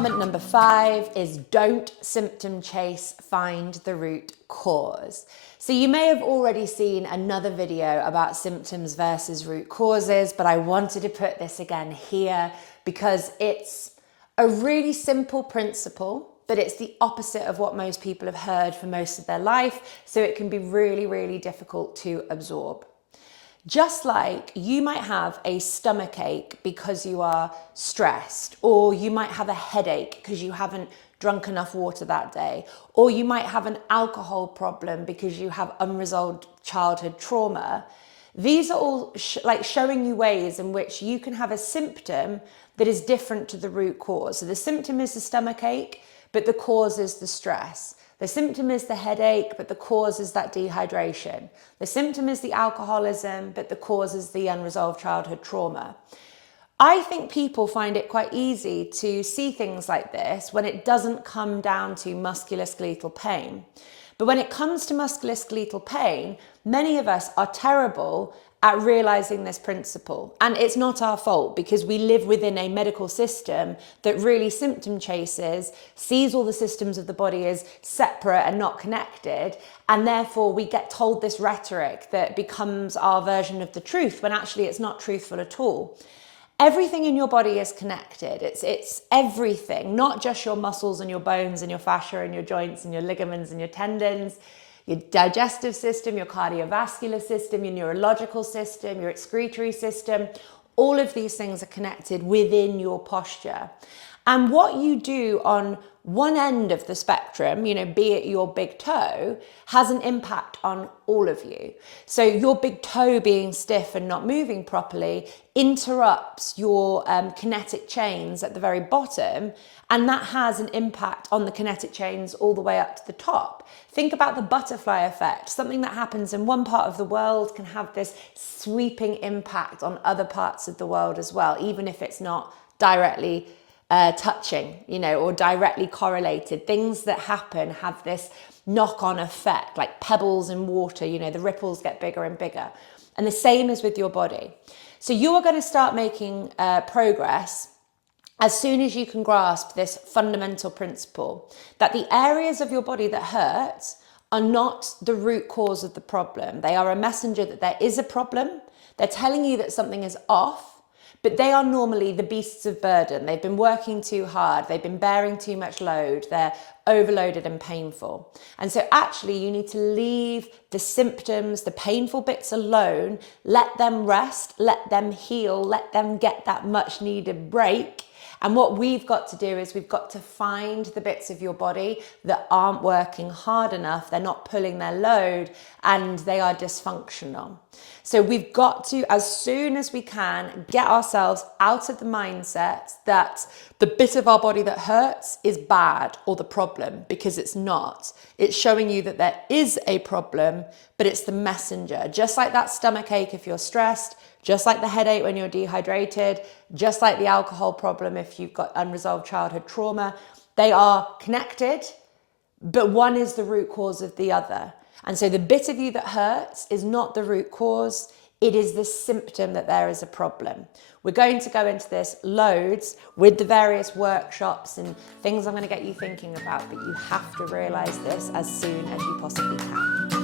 commandment number 5 is don't symptom chase, find the root cause. So you may have already seen another video about symptoms versus root causes, but I wanted to put this again here because it's a really simple principle, but it's the opposite of what most people have heard for most of their life, so it can be really, really difficult to absorb. Just like you might have a stomach ache because you are stressed, or you might have a headache because you haven't drunk enough water that day, or you might have an alcohol problem because you have unresolved childhood trauma. These are all showing you ways in which you can have a symptom that is different to the root cause. So the symptom is the stomach ache, but the cause is the stress. The symptom is the headache, but the cause is that dehydration. The symptom is the alcoholism, but the cause is the unresolved childhood trauma. I think people find it quite easy to see things like this when it doesn't come down to musculoskeletal pain. But when it comes to musculoskeletal pain, many of us are terrible at realizing this principle. And it's not our fault because we live within a medical system that really symptom chases, sees all the systems of the body as separate and not connected. And therefore we get told this rhetoric that becomes our version of the truth when actually it's not truthful at all. Everything in your body is connected. It's everything, not just your muscles and your bones and your fascia and your joints and your ligaments and your tendons, your digestive system, your cardiovascular system, your neurological system, your excretory system. All of these things are connected within your posture. And what you do on one end of the spectrum, be it your big toe, has an impact on all of you. So your big toe being stiff and not moving properly interrupts your kinetic chains at the very bottom, and that has an impact on the kinetic chains all the way up to the top. Think about the butterfly effect. Something that happens in one part of the world can have this sweeping impact on other parts of the world as well, even if it's not directly touching, or directly correlated. Things that happen have this knock-on effect, like pebbles in water, the ripples get bigger and bigger. And the same is with your body. So you are going to start making progress as soon as you can grasp this fundamental principle that the areas of your body that hurt are not the root cause of the problem. They are a messenger that there is a problem. They're telling you that something is off. But they are normally the beasts of burden. They've been working too hard. They've been bearing too much load. They're overloaded and painful. And so actually you need to leave the symptoms, the painful bits alone, let them rest, let them heal, let them get that much needed break. And what we've got to do is we've got to find the bits of your body that aren't working hard enough, they're not pulling their load, and they are dysfunctional. So we've got to, as soon as we can, get ourselves out of the mindset that the bit of our body that hurts is bad or the problem, because it's not. It's showing you that there is a problem, but it's the messenger. Just like that stomach ache if you're stressed, just like the headache when you're dehydrated, just like the alcohol problem if you've got unresolved childhood trauma, they are connected, but one is the root cause of the other. And so the bit of you that hurts is not the root cause, it is the symptom that there is a problem. We're going to go into this loads with the various workshops and things I'm going to get you thinking about, but you have to realize this as soon as you possibly can.